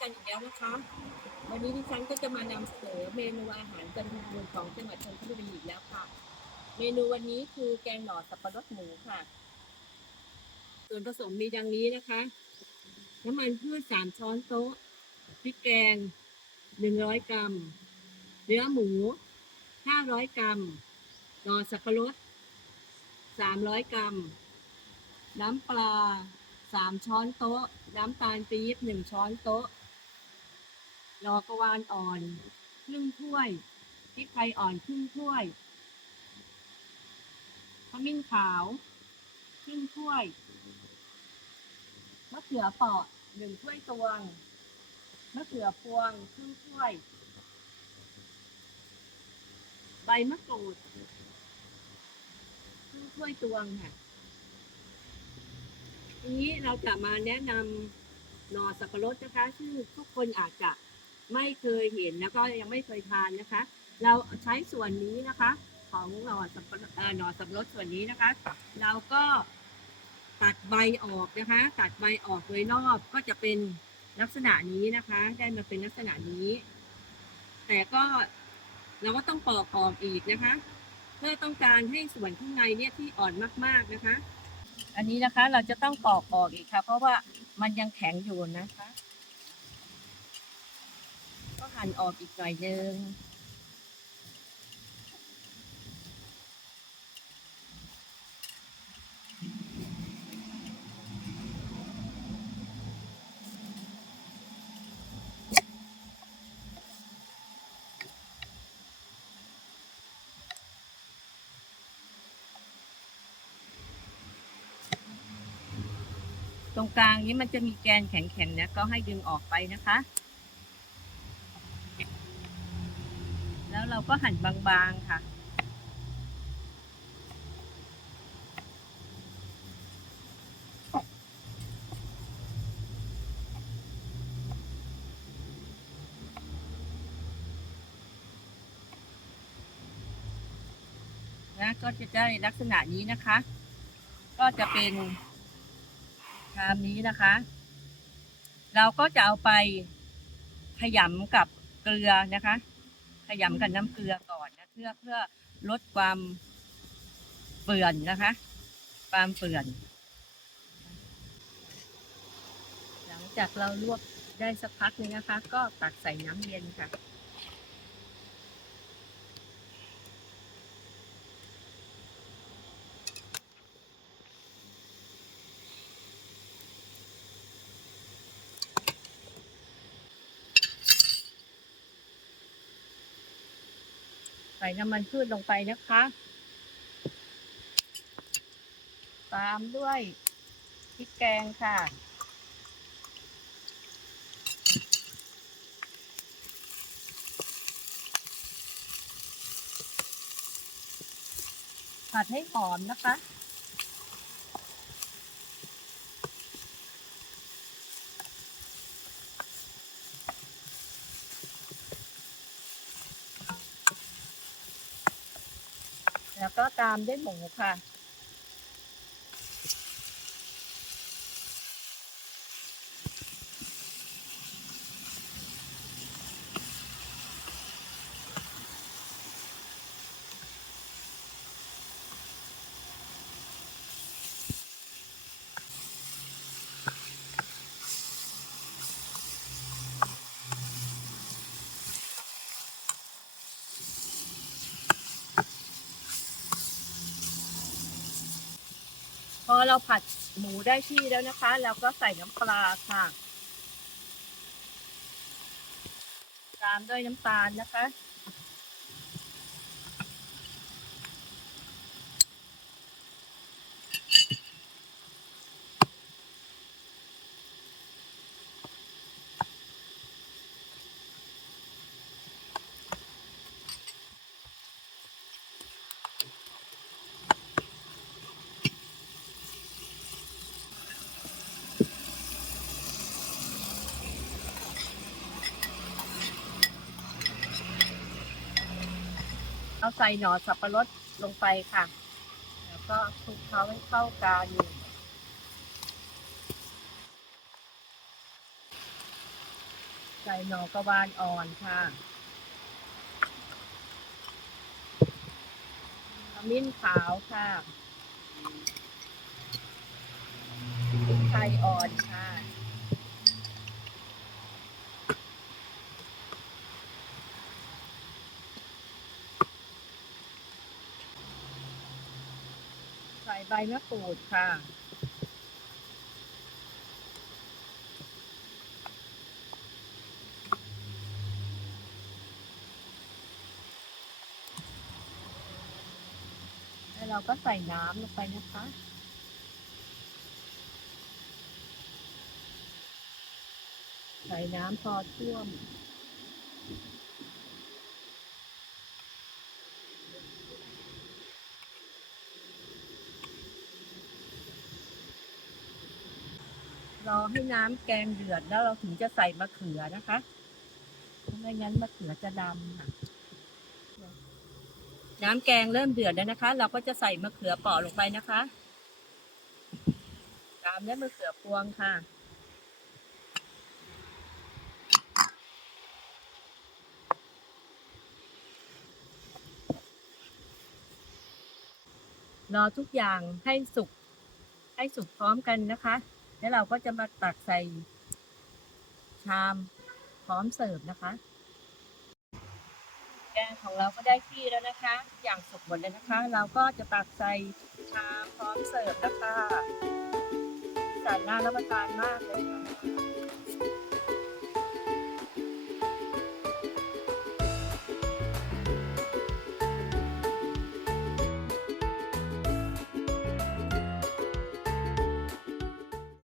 กันอีกแล้วนะคะ วันนี้ดิฉันก็จะมานำเสนอเมนูอาหารจันทบุรีของจังหวัดชลบุรีอีกแล้วค่ะ เมนูวันนี้คือแกงหน่อสับปะรดหมูค่ะ ส่วนผสมมีดังนี้นะคะ น้ำมันพืชสามช้อนโต๊ะพริกแกงหนึ่งร้อยกรัม เนื้อหมูห้าร้อยกรัม หน่อสับปะรดสามร้อยกรัม น้ำปลาสามช้อนโต๊ะ น้ำตาลปี๊บหนึ่งช้อนโต๊ะ ดอกกระวานอ่อนครึ่งถ้วยพริกไทยอ่อนครึ่งถ้วยขมิ้นขาวครึ่งถ้วยมะเขือเปาะหนึ่งถ้วยตวงมะเขือพวงครึ่งถ้วย ใบมะกรูดครึ่งถ้วยตวงค่ะทีนี้เราจะมาแนะนำหน่อสับปะรดนะคะ ซึ่งทุกคนอาจจะ ไม่เคยเห็นแล้วก็ยังไม่เคยทานนะคะ เราใช้ส่วนนี้นะคะ ของหน่อสับปะรดเอ่อหน่อสับรดส่วนนี้นะคะ เราก็ตัดใบออกนะคะ ตัดใบออกโดยรอบก็จะเป็นลักษณะนี้นะคะ ได้มาเป็นลักษณะนี้ แต่ก็เราก็ต้องปอกออกอีกนะคะ เพื่อต้องการให้ส่วนข้างในเนี่ยที่อ่อนมากๆนะคะ อันนี้นะคะเราจะต้องปอกออกอีกค่ะ เพราะว่ามันยังแข็งอยู่นะคะ ก็หั่นออกอีกหน่อยนึงตรงกลางนี้มันจะมีแกนแข็งๆเนี่ยก็ให้ดึงออกไปนะคะ แล้วเราก็หั่นบางๆค่ะนะก็จะได้ลักษณะนี้นะคะ ก็จะเป็นชามนี้นะคะ เราก็จะเอาไปขยำกับเกลือนะคะ ขยำกับน้ำเกลือก่อนนะเพื่อเพื่อลดความเปื่อนนะคะ ความเปื่อน หลังจากเราลวกได้สักพักหนึงนะคะ ก็ตักใส่น้ำเย็นค่ะ ใส่น้ำมันพืชลงไปนะคะ ตามด้วยพริกแกงค่ะ ผัดให้หอมนะคะ แล้วก็ตามด้วยหมูค่ะ พอเราผัดหมูได้ที่แล้วนะคะเราก็ใส่น้ำปลาค่ะ ตามด้วยน้ำตาลนะคะ ใส่หน่อสับปะรดลงไปค่ะ แล้วก็คลุกเคล้าให้เข้ากันใส่หน่อกระวานอ่อนค่ะขมิ้นขาวค่ะพริกไทยอ่อนค่ะ ใส่ใบมะกรูดค่ะ แล้วเราก็ใส่น้ำลงไปนะคะใส่น้ำพอท่วม รอให้น้ำแกงเดือดแล้วเราถึงจะใส่มะเขือนะคะ ไม่งั้นมะเขือจะดำค่ะ น้ำแกงเริ่มเดือดแล้วนะคะ เราก็จะใส่มะเขือเปราะลงไปนะคะ ตามด้วยมะเขือพวงค่ะรอทุกอย่างให้สุกให้สุกพร้อมกันนะคะ แล้วเราก็จะมาตักใส่ชามพร้อมเสิร์ฟนะคะแกงของเราก็ได้ที่แล้วนะคะ อย่างสุกหมดเลยนะคะ เราก็จะตักใส่ชามพร้อมเสิร์ฟนะคะสารน่ารับประทานมากเลยค่ะ